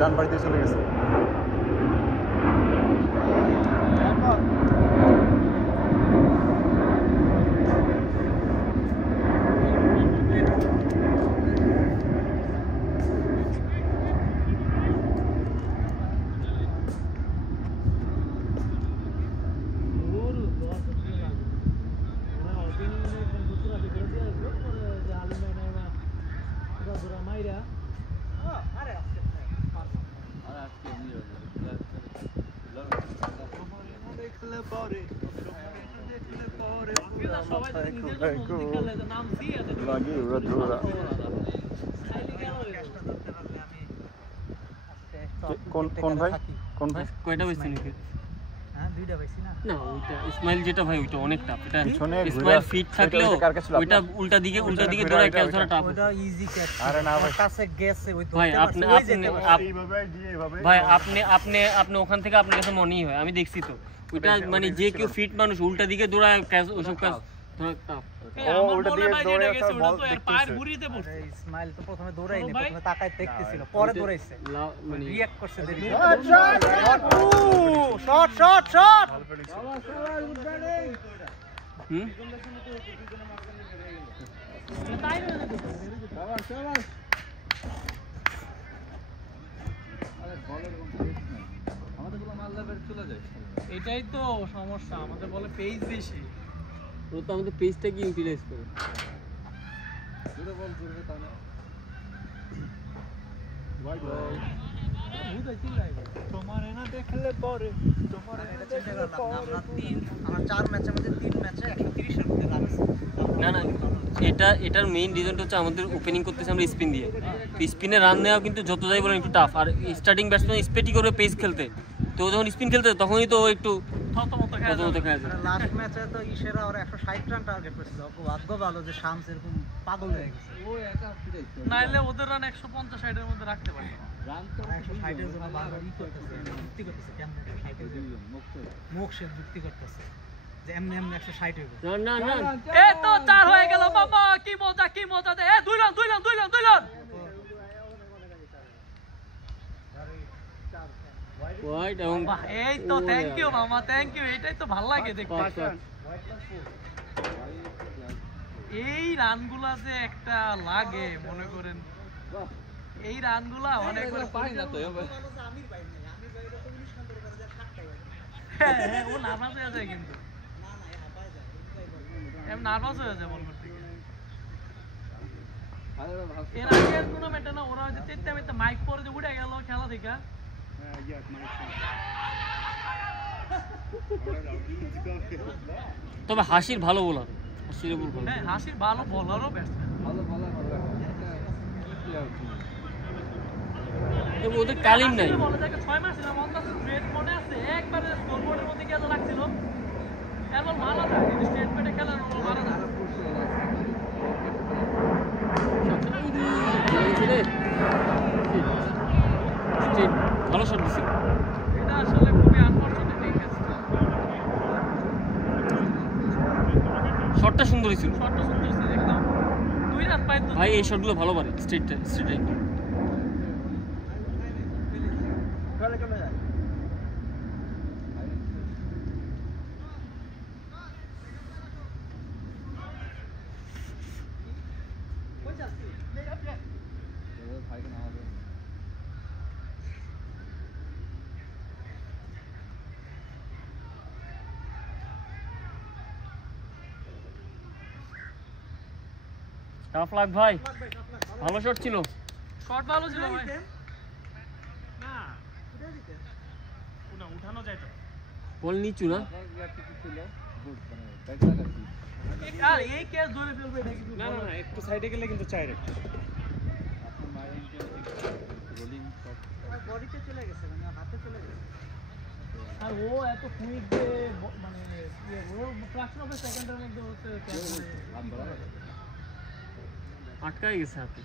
ডান পাশ দিয়ে চলে গেছে। কোন ভাই কয়টা বেশি নাকি? দুইটা বেশি না না ওইটা ইসমাইল যেটা ভাই ওইটা অনেক টাফ। এটা ইসমাইল ফিট থাকলেও ওইটা উল্টা দিকে দৌড়ায় ক্যাচ ধরা টাফ। ওটা ইজি ক্যাচ। আরে না ভাই কাছে গেছে ওই ভাই আপনি আপনি ওখান থেকে আপনার কাছে মনেই হয়, আমি দেখছি তো ওইটা মানে যে কেউ ফিট মানুষ উল্টা দিকে দৌড়ায় ক্যাচ ওসব কাজ ধরা টাফ। উল্টা দিকে দৌড়ে গেছে ওটা তো এর পায়ের ঘুরিতে পড়ছে। ইসমাইল তো প্রথমে দৌড়ায়নি, প্রথমে তাকায় দেখতেছিল, পরে দৌড়াইছে, মানে রিঅ্যাক্ট করছে দেরি। শট শট শট এটাই তো সমস্যা, আমাদের বলে পেজ বেশি, ও তো আমাদের পেজটা কি ইউটিলাইজ করে দুটো বল করবে তা না ভাই ভাই বুঝাই চিল্লাই তোমার না দেখলে পরে তোমার এটা চিন্তা করলাম আমরা 4 ম্যাচের মধ্যে 3 ম্যাচে 130 এর মধ্যে রাখছি। না না এটার মেইন রিজনটা হচ্ছে আমাদের ওপেনিং করতেছে আমরা স্পিন দিয়ে, স্পিনে রান নেওয়া কিন্তু যত যাই বলেন একটু টাফ। আর স্টার্টিং ব্যাটসম্যান স্পেটি করবে পেস খেলতে, তো যখন স্পিন খেলতে তখনই তো একটু থতমত খায় যায়। লাস্ট ম্যাচে তো ইশারা ওরা 160 রান টার্গেট করেছিল, ভাগ্য ভালো যে শামস এরকম পাগল হয়ে গেছে, ও একা ফিরাইছে, নাইলে ওদের রান 150-60 এর মধ্যে রাখতে পারে। রান তো 160 এর জন্য বারবার করতেছে, যুক্তি করতেছে, কেমন 160 এর জন্য মোক্ষে যুক্তি করতেছে যে এমনি 160 হইবে। না না না এ তো 4 হয়ে গেল বাবা, কি মজা দে। এ 2 রান ওয়াইড এবং এই তো থ্যাংক ইউ মামা, থ্যাংক ইউ, এটাই তো ভালো লাগে দেখতে। এই রানগুলা যে একটা লাগে মনে করেন, এই রানগুলা অনেক করে পাই না তো আমির ভাই নাই, আমির ভাই এরকম 19 রান করে যায় 60টাই হ্যাঁ ও নার্ভাস হয়ে যায় কিন্তু, না না হাঁপায় যায় এম নার্ভাস হয়ে যায় বল করতে গিয়ে। এর আগের টুর্নামেন্টে না ওরা যে তেতে মাইক পরে যে উড়ে গেল খেলা দেখা, তবে হাসির ভালো বোলার, হ্যাঁ হাসির ভালো বোলারও ব্যাটসম্যান, ভালো বোলার ওদের কালিম নাই। 6 মাস ছিলাম মনে আছে একবারে স্কোরবোর্ডের মধ্যে গিয়ে রাখছিল, এমন মারা যায় স্টেট পেটে খেলার মারা যায়। ভালো শট দিছিল, এটা আসলে খুবই আনফরচুনেট এই ম্যাচটা। শটটা সুন্দর ছিল, একদম 2 রান পায় তো ভাই, এই শটগুলো ভালো পারে স্ট্রেট টাফ লাগ ভাই, ভালো শট ছিল, শট ভালো ছিল ভাই। না উঠে দিতে না, উঠানো যায় তো, বল নিচু না আর এই ক্যাচ ধরে ফেলবে এটা কিন্তু, না না একটু সাইডে গেলে কিন্তু চাই রে আপনি মাইন্ড বোলিং শট বডিতে চলে গেছে, মানে হাতে চলে গেছে। আর ও এত কুইক যে মানে ও ফ্র্যাকশন অফ সেকেন্ডের মধ্যে হচ্ছে আটকাই গেছে হাতে,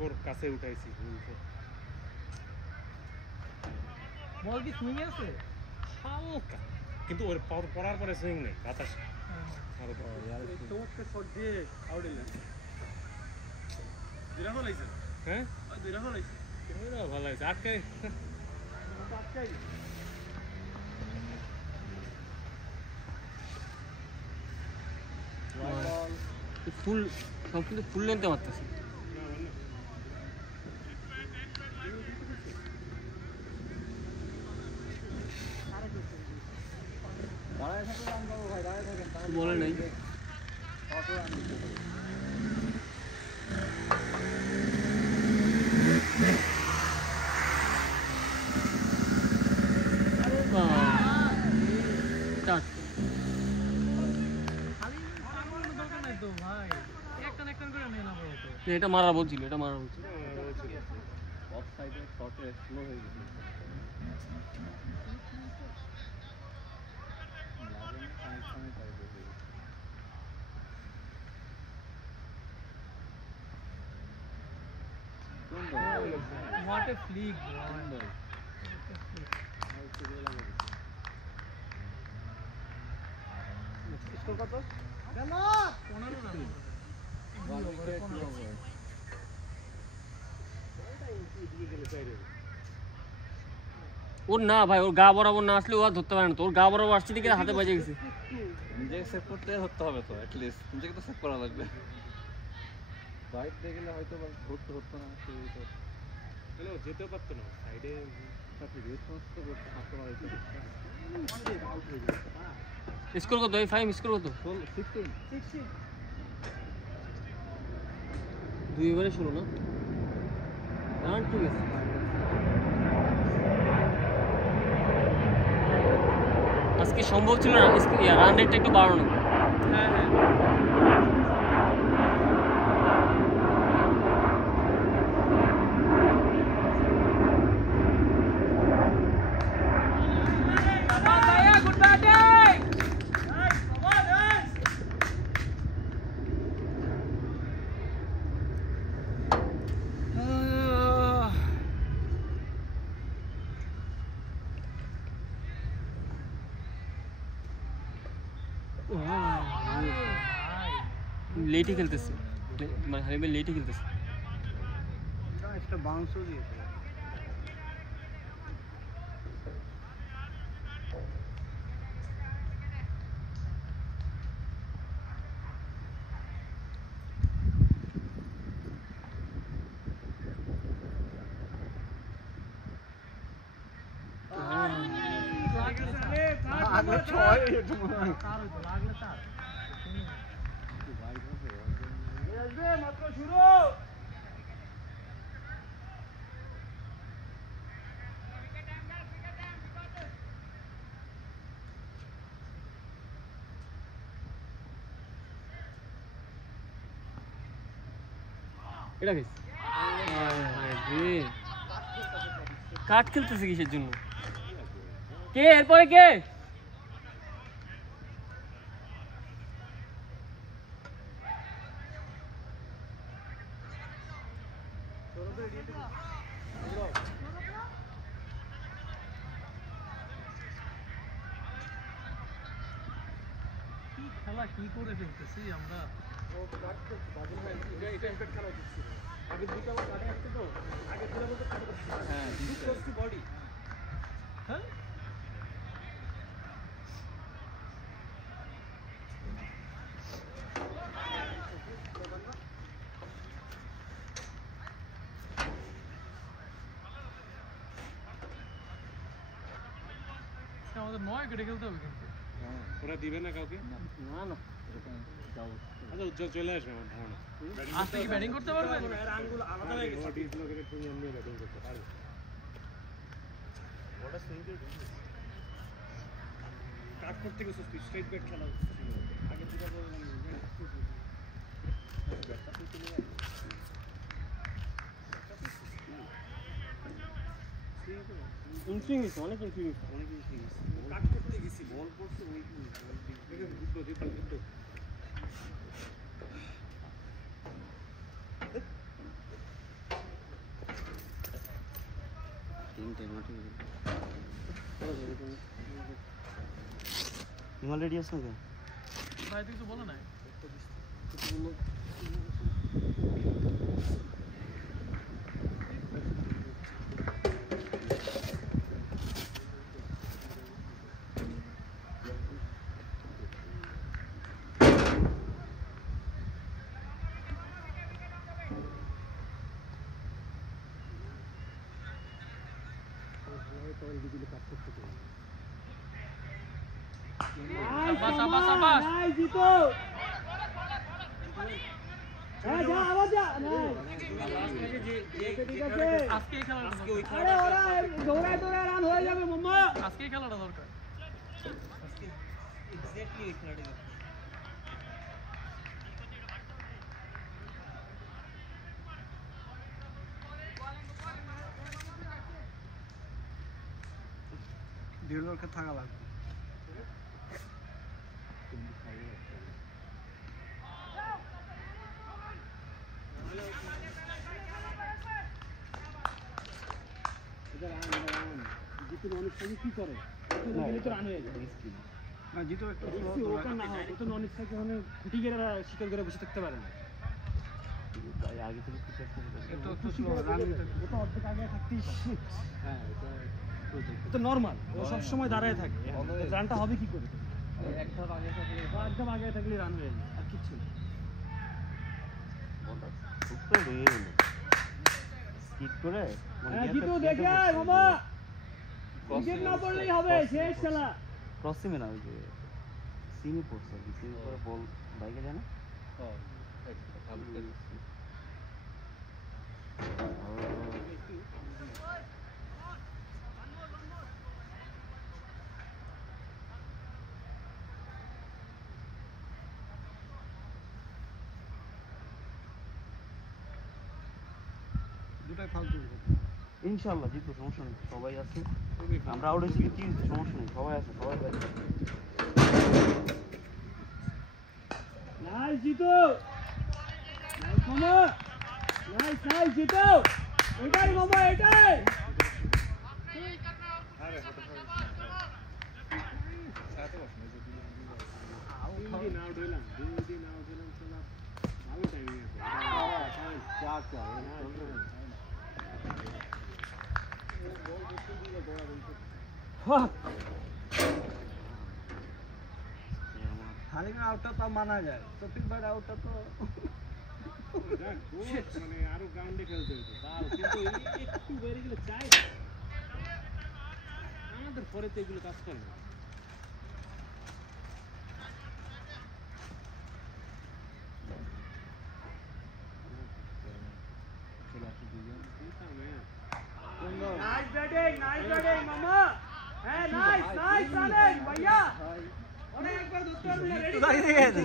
গোর কাছে উঠাইছি। বল কি সুইং আছে হালকা, কিন্তু ওর পড়ার পরে সুইং নেই, বাতাস আরো তো यार চমৎকার শট দিয়ে আউট হইলেন। দুইটা হল হইছে, হ্যাঁ দুইটা হল হইছে। ভালো আছে আটকাই ফুল সব কিন্তু ফুল লেনতে মারতেছে বলে নাই এটা মারা বলছিল এটা মারা বলছিল অফ সাইডে শটে স্লো হয়ে গেছে What a fleek, bro. Score কত? গেল 15 রান। ওর না ভাই ওর গা বরাবর না আসলে ও আর ধরতে পারে না তো ওর গা বরাবর আসছে দিকে হাতে বাজে গেছে নিজেকে সেভ করতে হতে হবে তো অ্যাট লিস্ট নিজেকে তো সেভ করা লাগবে বাইট দিয়ে গেলে হয়তো ধরতে হতো না হ্যালো যেতেও পারতো না সাইডে রেসপন্স তো করতে থাকতে পারতো স্কোর কত এই ফাইভ স্কোর কত 16 দুই ওভারে 16 না রান ঠিক আছে আজকে সম্ভব ছিল না রান রেটটা একটু বাড়ানো হ্যাঁ লেটই খেলতেছে মানে হারিবে লেটই খেলতেছে একটা বাউন্সও দিয়েছে লাগলে মাত্র শুরু এটা কি কাট খেলতেছে কিসের জন্য কে এরপরে কে খেলা কি করে ফেলতেছি আমরা হ্যাঁ আমাদের 9 কেটে খেলতে হবে কিন্তু ওরা দিবে না কাউকে না না আচ্ছা উজ্জ্বল চলে আসবে আমার ধারণা আজকে কি ব্যাটিং করতে পারবে আঙ্গুল আলাদা হয়ে গেছে ডিসলোকেটেড প্রিমিয়াম নিয়ে ব্যাটিং করতে পারবে ওটা সুইঙ্গের কাট করতে গেছে স্ট্রেট ব্যাট খেলা আগে পুরো ইনফিনিক্স অনেক ইনফিনিক্স কাট করতে গেছি বল করতে ওই জিতো হিমাল রেডিয়াস না কেন ভাই তুই কিছু বলো না ডিউলরকে থাকা লাগবে। কি করে না জিতো একটু ওখানে না হয় তো নন স্ট্রাইকে মানে খুঁটি গেরা শিকার করে বসে থাকতে পারে না আগে থেকে একটু স্লো রান ওটা অর্ধেক আগে থাকতেই পারে। হ্যাঁ এটা নরমাল, ও সব সময় দাঁড়ায় থাকে, রানটা হবে কি করে? একদম আগে থাকলে রান হয়ে যায়, আর কিচ্ছু না। স্কিপ করে জিতু দেখে আয় বাবা, উইকেট না পড়লেই হবে, শেষ খেলা। ক্রসিমে না, ওই যে সিমি পড়ছে, সিমি করে বল বাইকে যায় না। ইনশাআল্লাহ জিতবো, সমস্যা নেই, সবাই আছে। আমরা আউট হয়েছি কি সমস্যা নেই, সবাই আছে, সবাই আছে। নাইস জিতো, নাইস মামা, নাইস জিতো, এটাই মামা, এটাই। হালিমের আউটটা তো মানা যায়, তৌফিক ভাইয়ের আউটটা তো মানে আরো গ্রাউন্ডে খেলতে হতো, কিন্তু একটু বেড়ে গেলে চাই আমাদের পরে তো এগুলো কাজ করে না। নাইস ব্যাটিং মামা, হ্যাঁ নাইস রানিং ভাইয়া। অনেকবার ধরতে পারবি না, রেডি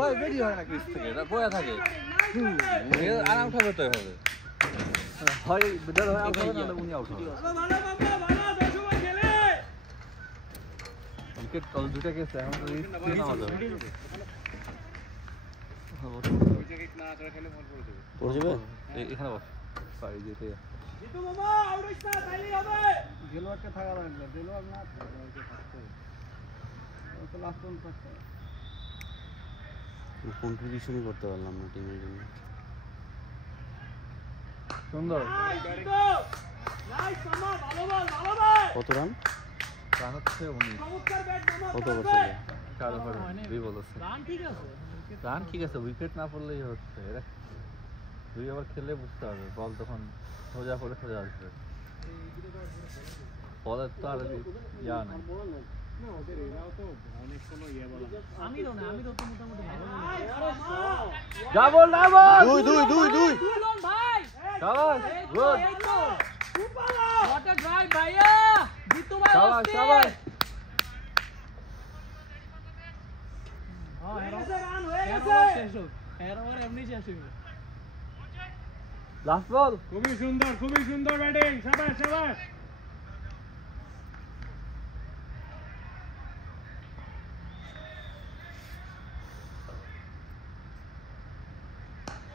ভাই, বেরি হয় না ক্রিস থেকে, এটা বয়া থাকে, আরাম উঠাবে তো হবে, হয় বেদার হয় আউট হবে না, উনি আউট হবে। ভালো মামা, ভালো, দর্শক খেলে উইকেট তো দুটো গেছে, এখন তো রিস্ক না হবে, ওই জায়গায় না করে খেলে বল পড়ে যাবে, এখানে বস পাই যেতে। জিতু মামা আউট হইছ না, তাইলেই হবে। গেলওয়ারকে থাকা লাগবে, গেলওয়ার না গেলওয়ারকে থাকতে হবে, ও তো লাস্ট রান থাকতে হবে। কন্ট্রিবিউশনই করতে পারলাম না টিমের জন্য। সুন্দর, নাইস মামা, ভালো বল, ভালো বল। কত রান? রান হচ্ছে 19। চমৎকার ব্যাট মামা, কত বলছে? 4 ওভার 2 বল আছে। রান ঠিক আছে, উইকেট না পড়লেই হচ্ছে, এরা 2 ওভার খেলে বুঝতে হবে, বল তখন সোজা করে সোজা আসবে, বলের তো আর ইয়া নাই। না ওদের এরাও তো অনেক কোনো ইয়ে বলা, আমি তো তো মোটামুটি ভালো ডাবল 2 ভাই, শাবাশ, গুড, হোয়াট আ ড্রাইভ ভাইয়া, জিতু ভাই, শাবাশ। হ্যাঁ রান হয়ে গেছে, এর ওভার এমনি শেষ হয়ে গেল। লাস্ট বল, খুবই সুন্দর ব্যাটিং, শাবাশ।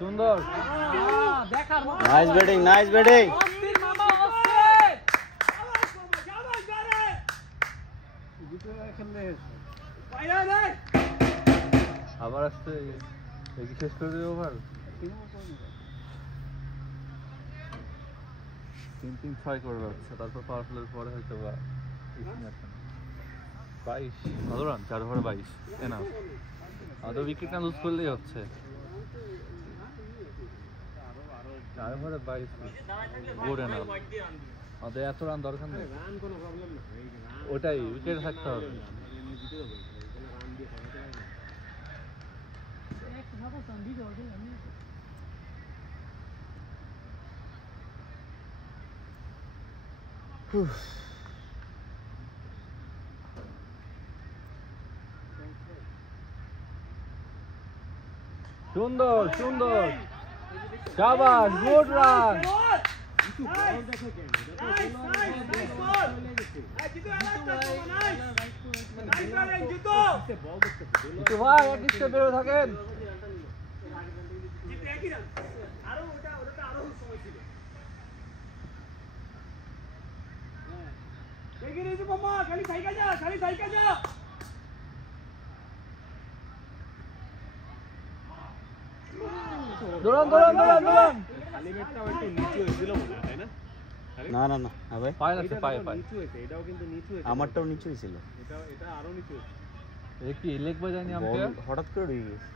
সুন্দর, নাইস ব্যাটিং, অস্থির মামা, অস্থির, শাবাশ গারে জিতু খেললে পাইয়া দেখ, আবার আসছে, এই শেষ করে দেবে ওভার 3-6 করে যাচ্ছে, তারপর পাওয়ার প্লের পরে হয়তো বা 22 ভালো রান, 4 ওভারে 22 এনাফ। আমাদের উইকেট না লুজ করলেই হচ্ছে, 4 ওভারে 22 গুড এনাফ। আমাদের এত রান দরকার নেই, রান কোনো প্রবলেম না, এই রান ওটাই উইকেট থাকতে হবে। এমনি জিতে যাবে, এখানে রান দিয়ে খেলাতে পারে না। সুন্দর সুন্দর, শাবাশ, গুড রান। কিছু বল দেখো কেন, দেখো বল লেগেছে। বল দেখতেছে, একটু ভাই এক স্টেপ বেরো থাকেন। দৌড়ান দৌড়ান দৌড়ান দৌড়ান। খালি ব্যাটটাও একটু নিচু হয়েছিল মনে হয়, তাই না? না না না হ্যাঁ ভাই, পায় না, এইটা পায় দেখো পায়। নিচু হয়েছে, এটাও কিন্তু নিচু হয়েছে। আমারটাও নিচু হয়েছিল, এটা আরো নিচু হয়েছে। এ কি লেগ বাজায়নি আমাকে? বল হঠাৎ করে ঢুকে গেছে।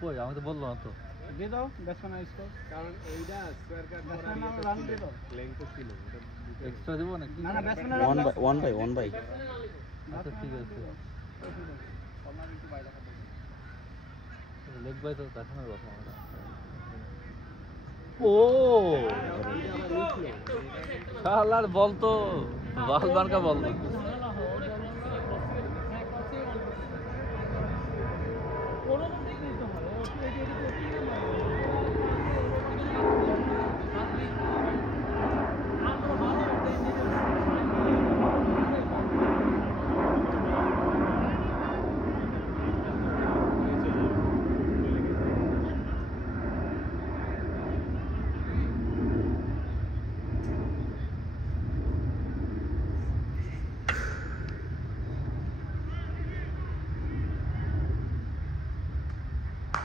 কই আমি তো বললো না তো। দিয়ে দাও ব্যাটসম্যান স্কোর। কারণ এইটা স্কয়ার কাট করার ব্যাটসম্যান ইয়েটা রান ছিল, দিয়ে দাও। লেংথ ছিল, এটা দিতে হবে। এক্সট্রা দেবো নাকি? না না ব্যাটসম্যান ওয়ান বাই আচ্ছা ঠিক আছে, লেগ বাই তো দেখানোর কথা আমার। ও শালার বল তো বাল মার্কা বল।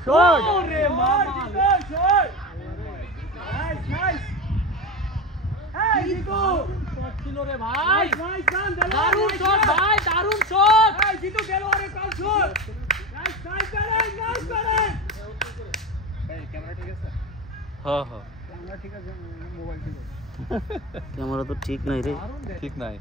শট! ওরে মামা শট! Nice nice! এই জিতু! শট ছিল রে ভাই! নাইস রান দারুণ শট ভাই, দারুণ শট! এই জিতু গেল আরে কাল shot! Nice nice batting, nice batting! এই ক্যামেরা ঠিক আছে? হ্যাঁ হ্যাঁ ক্যামেরা ঠিক আছে, মোবাইল ঠিক আছে। ক্যামেরা তো ঠিক নাই রে। ঠিক নাই।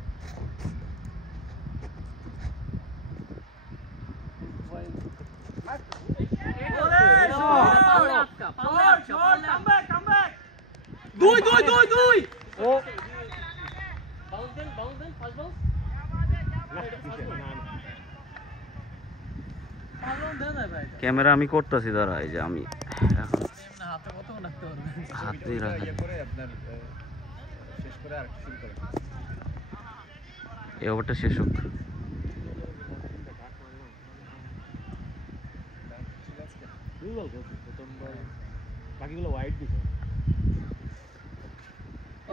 দুই ও ক্যামেরা আমি করতেছি, দাঁড়া এই যে আমি এখন হাতেই রাখি। এই ওভারটা শেষ হোক। দুই বল করছে, প্রথম বল বাকিগুলো ওয়াইড দিছে।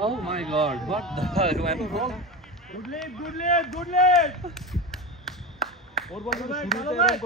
Oh my god, what the fuck man? Good lead! ওর বল শুরুতে এরকম